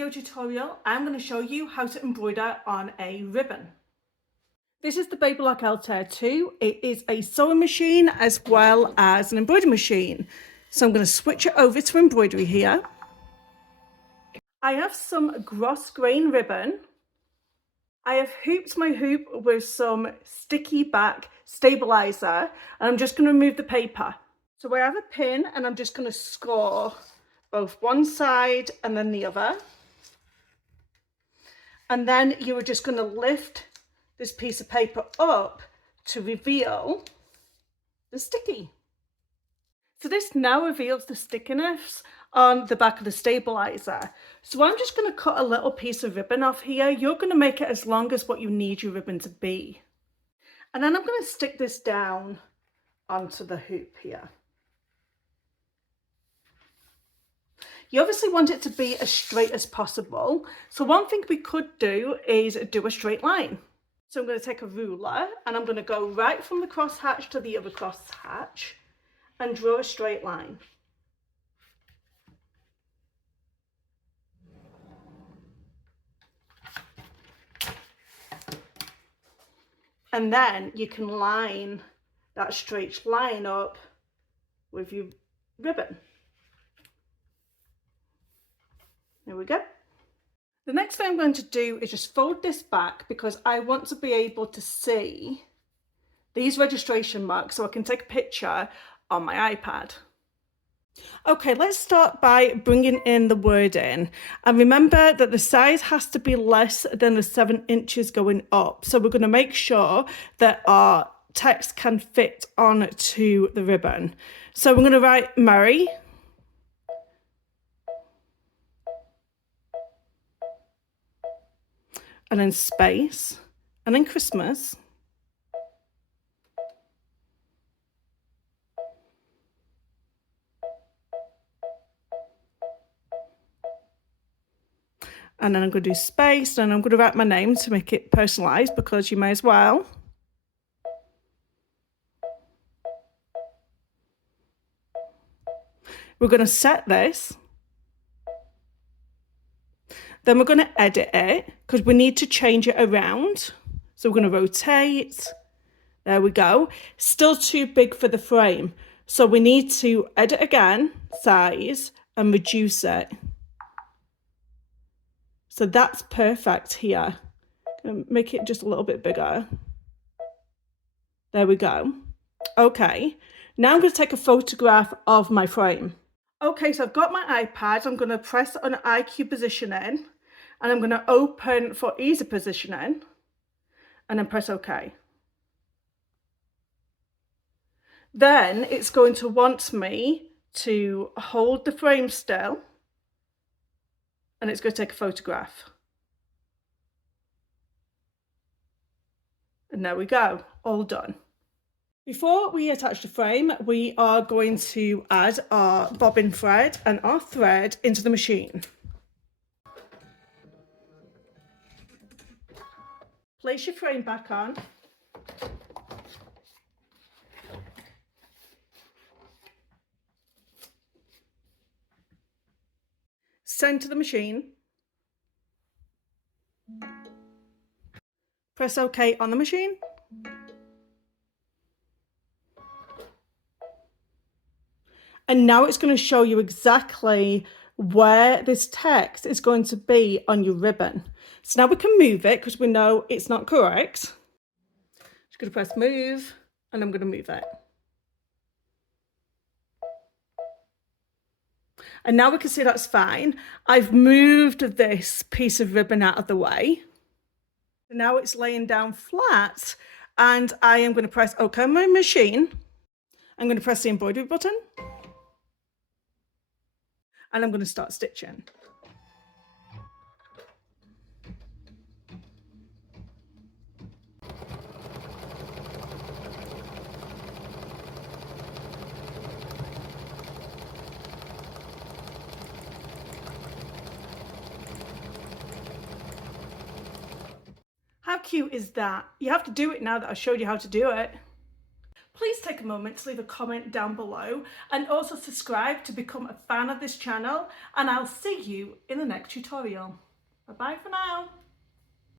video tutorial, I'm going to show you how to embroider on a ribbon. This is the Baby Lock Altair 2. It is a sewing machine as well as an embroidery machine. So I'm going to switch it over to embroidery here. I have some gross grain ribbon. I have hooped my hoop with some sticky back stabilizer, and I'm just going to remove the paper. So I have a pin and I'm just going to score both one side and then the other. And then you are just going to lift this piece of paper up to reveal the sticky. So this now reveals the stickiness on the back of the stabilizer. So I'm just going to cut a little piece of ribbon off here. You're going to make it as long as what you need your ribbon to be. And then I'm going to stick this down onto the hoop here. You obviously want it to be as straight as possible. So one thing we could do is do a straight line. So I'm going to take a ruler and I'm going to go right from the crosshatch to the other crosshatch and draw a straight line. And then you can line that straight line up with your ribbon. There we go. The next thing I'm going to do is just fold this back because I want to be able to see these registration marks so I can take a picture on my iPad. Okay, let's start by bringing in the wording. And remember that the size has to be less than the 7 inches going up. So we're going to make sure that our text can fit onto the ribbon. So we're going to write Merry. And then space, and then Christmas. And then I'm going to do space, and I'm going to write my name to make it personalized because you may as well. We're going to set this. Then we're going to edit it because we need to change it around. So we're going to rotate. There we go. Still too big for the frame. So we need to edit again, size, and reduce it. So that's perfect here. Make it just a little bit bigger. There we go. Okay. Now I'm going to take a photograph of my frame. Okay, so I've got my iPad. I'm going to press on IQ positioning and I'm going to open for easy positioning and then press OK. Then it's going to want me to hold the frame still and it's going to take a photograph. And there we go, all done. Before we attach the frame, we are going to add our bobbin thread and our thread into the machine. Place your frame back on. Center the machine. Press OK on the machine. And now it's going to show you exactly where this text is going to be on your ribbon. So now we can move it because we know it's not correct. Just going to press move and I'm going to move it. And now we can see that's fine. I've moved this piece of ribbon out of the way. So now it's laying down flat and I am going to press OK on my machine. I'm going to press the embroidery button. And I'm going to start stitching. How cute is that? You have to do it now that I showed you how to do it. please take a moment to leave a comment down below and also subscribe to become a fan of this channel, and I'll see you in the next tutorial. Bye bye for now.